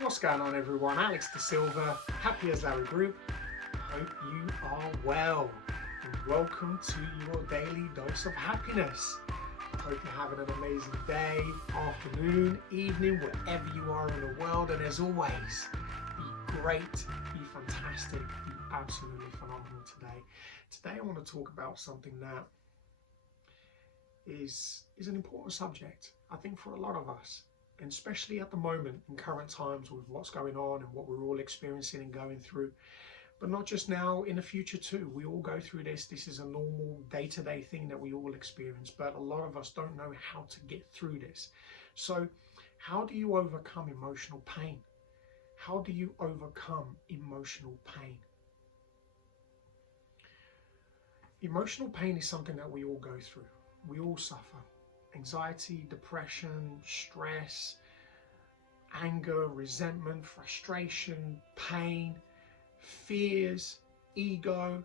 What's going on, everyone? Alex De Silva, Happy as Larry Group. Hope you are well. And welcome to your daily dose of happiness. Hope you're having an amazing day, afternoon, evening, wherever you are in the world. And as always, be great, be fantastic, be absolutely phenomenal today. Today I want to talk about something that is an important subject, I think, for a lot of us. And especially at the moment in current times with what's going on and what we're all experiencing and going through, but not just now, in the future too. We all go through this. This is a normal day-to-day thing that we all experience, but a lot of us don't know how to get through this. So how do you overcome emotional pain? How do you overcome emotional pain? Emotional pain is something that we all go through. We all suffer. Anxiety, depression, stress, anger, resentment, frustration, pain, fears, ego,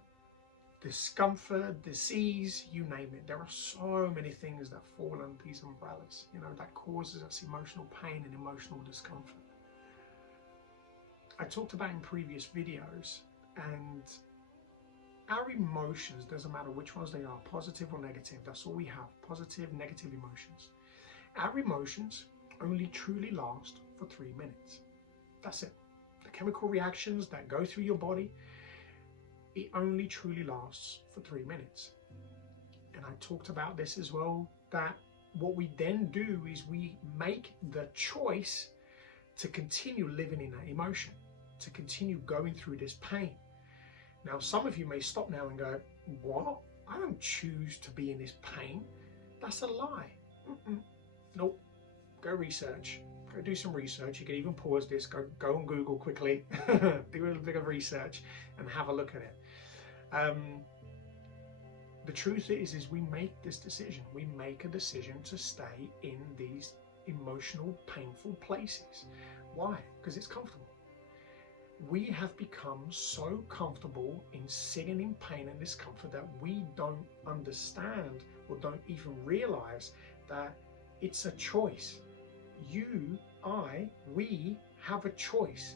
discomfort, disease, you name it. There are so many things that fall under these umbrellas, that causes us emotional pain and emotional discomfort. I talked about in previous videos, and our emotions, doesn't matter which ones they are, positive or negative, that's all we have, positive, negative emotions. Our emotions only truly last for 3 minutes. That's it. The chemical reactions that go through your body, it only truly lasts for 3 minutes. And I talked about this as well, that what we then do is we make the choice to continue living in that emotion, to continue going through this pain. Now, some of you may stop now and go, what? I don't choose to be in this pain. That's a lie. Nope. Go research. Go do some research. You can even pause this. Go on Google quickly. Do a little bit of research and have a look at it. The truth is we make this decision. We make a decision to stay in these emotional, painful places. Why? Because it's comfortable. We have become so comfortable in sitting in pain and discomfort that we don't understand or don't even realize that it's a choice. You, I, we have a choice.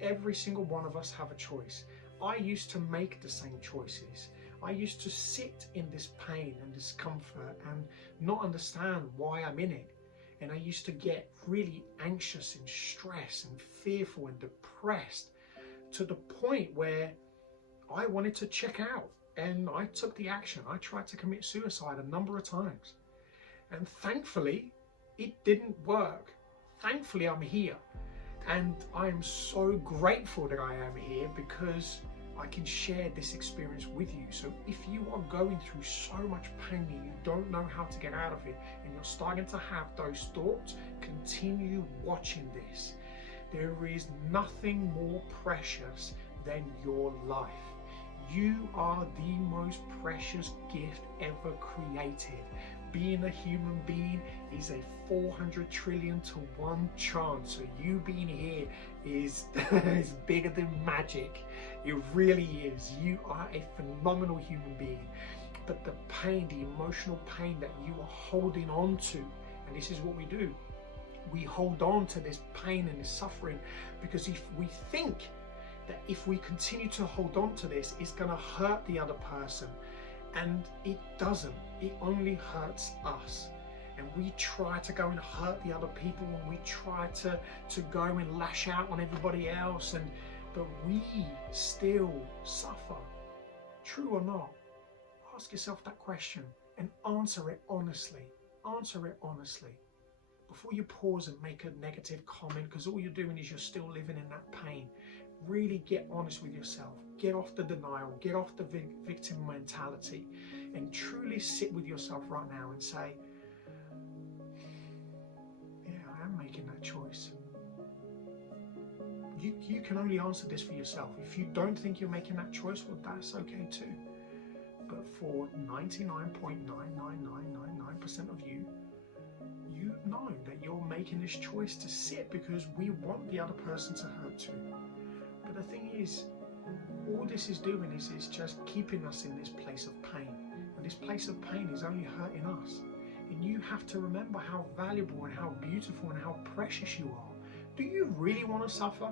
Every single one of us have a choice. I used to make the same choices. I used to sit in this pain and discomfort and not understand why I'm in it. And I used to get really anxious and stressed and fearful and depressed, to the point where I wanted to check out, and I took the action. I tried to commit suicide a number of times, and thankfully it didn't work. Thankfully I'm here, and I am so grateful that I am here because I can share this experience with you. So if you are going through so much pain and you don't know how to get out of it, and you're starting to have those thoughts, continue watching this. There is nothing more precious than your life. You are the most precious gift ever created. Being a human being is a 400 trillion to 1 chance. So you being here is bigger than magic. It really is. You are a phenomenal human being. But the pain, the emotional pain that you are holding on to, and this is what we do. We hold on to this pain and this suffering because if we think that if we continue to hold on to this, it's going to hurt the other person. And it doesn't. It only hurts us. And we try to go and hurt the other people, and we try to go and lash out on everybody else, but we still suffer. True or not? Ask yourself that question and answer it honestly. Answer it honestly. Before you pause and make a negative comment, because all you're doing is you're still living in that pain. Really get honest with yourself. Get off the denial. Get off the victim mentality, and truly sit with yourself right now and say, yeah, I am making that choice. You can only answer this for yourself. If you don't think you're making that choice, well, that's okay too. But for 99.99999% of you, you know that you're making this choice to sit because we want the other person to hurt too. But the thing is, all this is doing is just keeping us in this place of pain. And this place of pain is only hurting us. And you have to remember how valuable and how beautiful and how precious you are. Do you really want to suffer?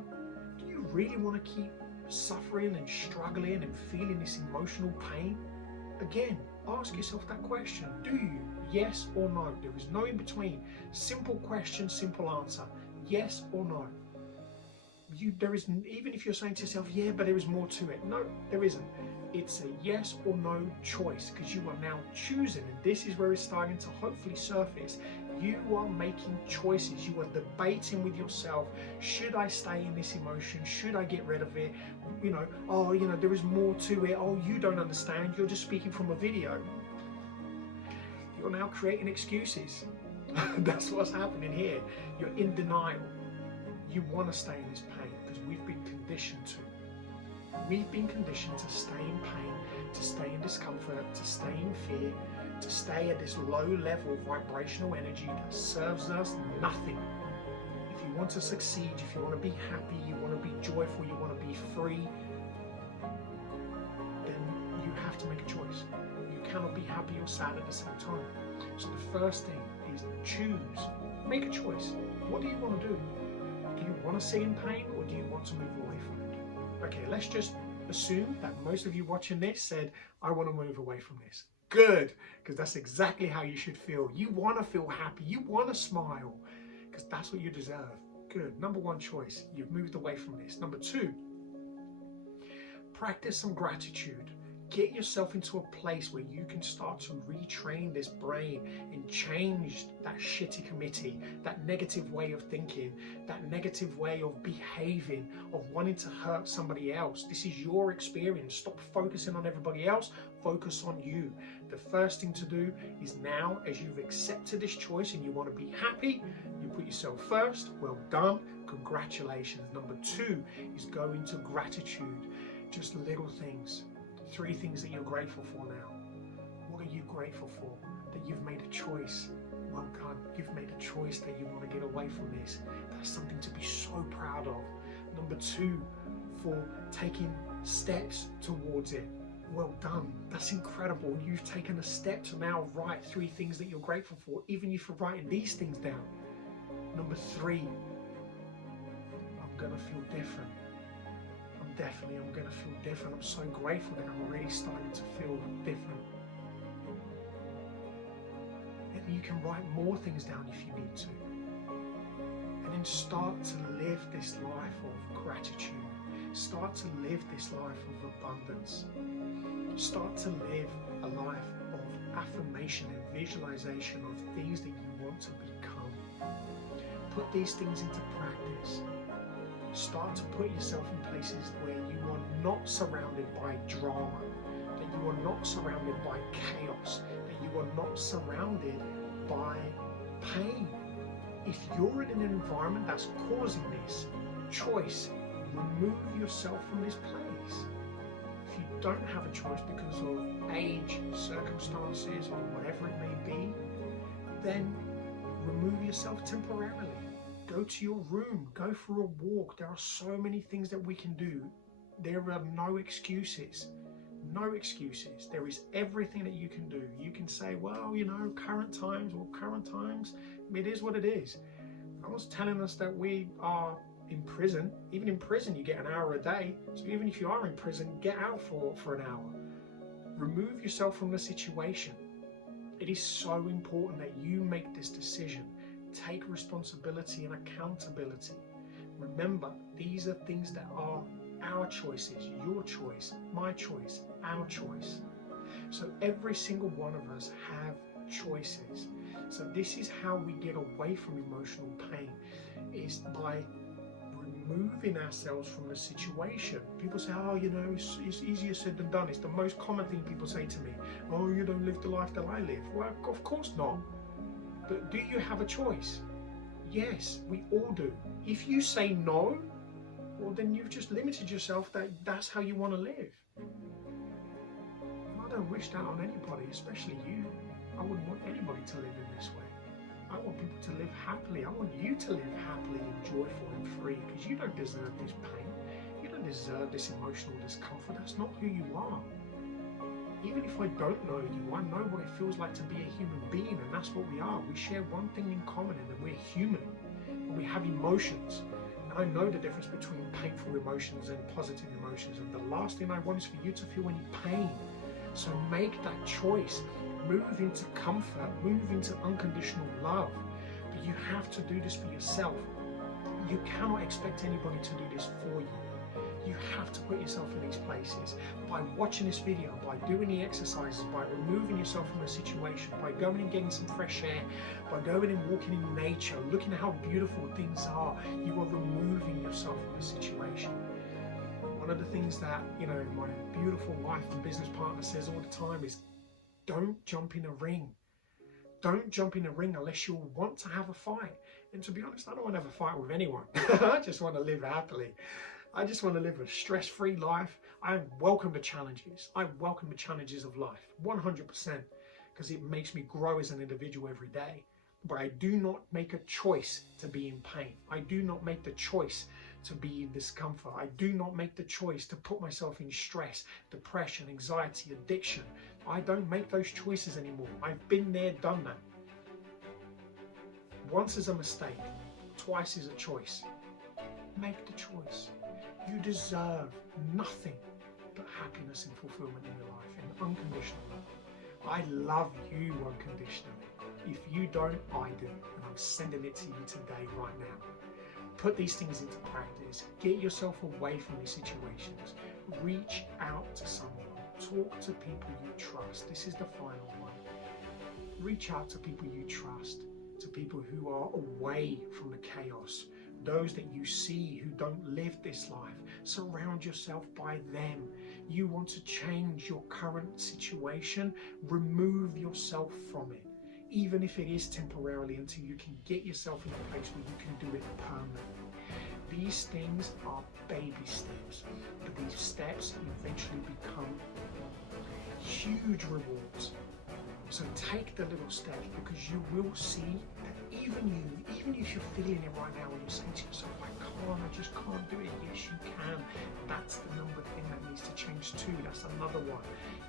Do you really want to keep suffering and struggling and feeling this emotional pain? Again, ask yourself that question. Do you? Yes or no? There is no in between. Simple question, simple answer. Yes or no? There is, even if you're saying to yourself, yeah, but there is more to it. No, there isn't. It's a yes or no choice, because you are now choosing, and this is where it's starting to hopefully surface. You are making choices. You are debating with yourself. Should I stay in this emotion? Should I get rid of it? There is more to it. Oh, you don't understand. You're just speaking from a video. You're now creating excuses. That's what's happening here. You're in denial. You want to stay in this pain because we've been conditioned to. We've been conditioned to stay in pain, to stay in discomfort, to stay in fear, to stay at this low level vibrational energy that serves us nothing. If you want to succeed, if you want to be happy, you want to be joyful, you want to be free, then you have to make a choice. You cannot be happy or sad at the same time. So the first thing is choose. Make a choice. What do you want to do? Do you want to stay in pain, or do you want to move away from it? Okay, let's just assume that most of you watching this said, I want to move away from this. Good, because that's exactly how you should feel. You want to feel happy. You want to smile, because that's what you deserve. Good. Number one choice, you've moved away from this. Number two, practice some gratitude. Get yourself into a place where you can start to retrain this brain and change that shitty committee, that negative way of thinking, that negative way of behaving, of wanting to hurt somebody else. This is your experience. Stop focusing on everybody else. Focus on you. The first thing to do is now, as you've accepted this choice and you want to be happy, you put yourself first. Well done. Congratulations. Number two is go into gratitude. Just little things. 3 things that you're grateful for now. What are you grateful for? That you've made a choice. Well done. You've made a choice that you want to get away from this. That's something to be so proud of. Number 2, for taking steps towards it. Well done. That's incredible. You've taken a step to now write 3 things that you're grateful for, even if you're writing these things down. Number 3, I'm going to feel different. I'm going to feel different. I'm so grateful that I'm already starting to feel different. And you can write more things down if you need to. And then start to live this life of gratitude. Start to live this life of abundance. Start to live a life of affirmation and visualization of things that you want to become. Put these things into practice. Start to put yourself in places where you are not surrounded by drama, that you are not surrounded by chaos, that you are not surrounded by pain. If you're in an environment that's causing this, choice, remove yourself from this place. If you don't have a choice because of age, circumstances, or whatever it may be, then remove yourself temporarily. Go to your room, go for a walk. There are so many things that we can do. There are no excuses. No excuses. There is everything that you can do. You can say, well, current times, it is what it is. I was telling us that we are in prison. Even in prison, you get an hour a day. So even if you are in prison, get out for an hour. Remove yourself from the situation. It is so important that you make this decision. Take responsibility and accountability. Remember, these are things that are our choices, your choice, my choice, our choice. So every single one of us have choices. So this is how we get away from emotional pain, is by removing ourselves from the situation. People say, it's easier said than done. It's the most common thing people say to me. Oh, you don't live the life that I live. Well, of course not. But do you have a choice? Yes, we all do. If you say no, well, then you've just limited yourself that's how you want to live. I don't wish that on anybody, especially you. I wouldn't want anybody to live in this way. I want people to live happily. I want you to live happily and joyful and free, because you don't deserve this pain. You don't deserve this emotional discomfort. That's not who you are. Even if I don't know you, I know what it feels like to be a human being, and that's what we are. We share one thing in common, and that we're human, and we have emotions. And I know the difference between painful emotions and positive emotions. And the last thing I want is for you to feel any pain. So make that choice. Move into comfort, move into unconditional love. But you have to do this for yourself. You cannot expect anybody to do this for you. You have to put yourself in these places by watching this video, by doing the exercises, by removing yourself from a situation, by going and getting some fresh air, by going and walking in nature, looking at how beautiful things are. You are removing yourself from a situation. One of the things that, you know, my beautiful wife and business partner says all the time is, don't jump in a ring. Don't jump in a ring unless you want to have a fight. And to be honest, I don't want to have a fight with anyone. I just want to live happily. I just want to live a stress-free life. I welcome the challenges. I welcome the challenges of life, 100%, because it makes me grow as an individual every day. But I do not make a choice to be in pain. I do not make the choice to be in discomfort. I do not make the choice to put myself in stress, depression, anxiety, addiction. I don't make those choices anymore. I've been there, done that. Once is a mistake, twice is a choice. Make the choice. You deserve nothing but happiness and fulfillment in your life and unconditional love. I love you unconditionally. If you don't, I do. And I'm sending it to you today, right now. Put these things into practice. Get yourself away from these situations. Reach out to someone. Talk to people you trust. This is the final one. Reach out to people you trust, to people who are away from the chaos, those that you see who don't live this life. Surround yourself by them. You want to change your current situation, remove yourself from it, even if it is temporarily, until you can get yourself in a place where you can do it permanently. These things are baby steps, but these steps eventually become huge rewards. So take the little steps, because you will see that even if you're feeling it right now and you're saying to yourself, I just can't do it. Yes, you can. That's the number thing that needs to change too. That's another one.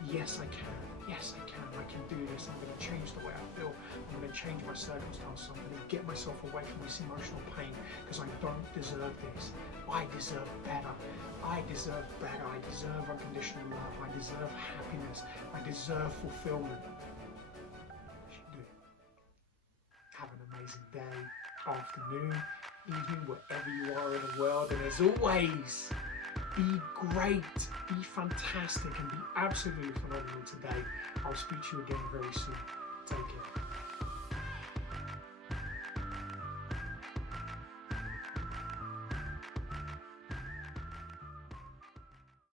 Yes, I can. Yes, I can. I can do this. I'm going to change the way I feel. I'm going to change my circumstances. I'm going to get myself away from this emotional pain, because I don't deserve this. I deserve better. I deserve better. I deserve unconditional love. I deserve happiness. I deserve fulfillment. Have an amazing day, afternoon, evening, wherever you are in the world. And as always, be great, be fantastic, and be absolutely phenomenal today. I'll speak to you again very soon. Take care.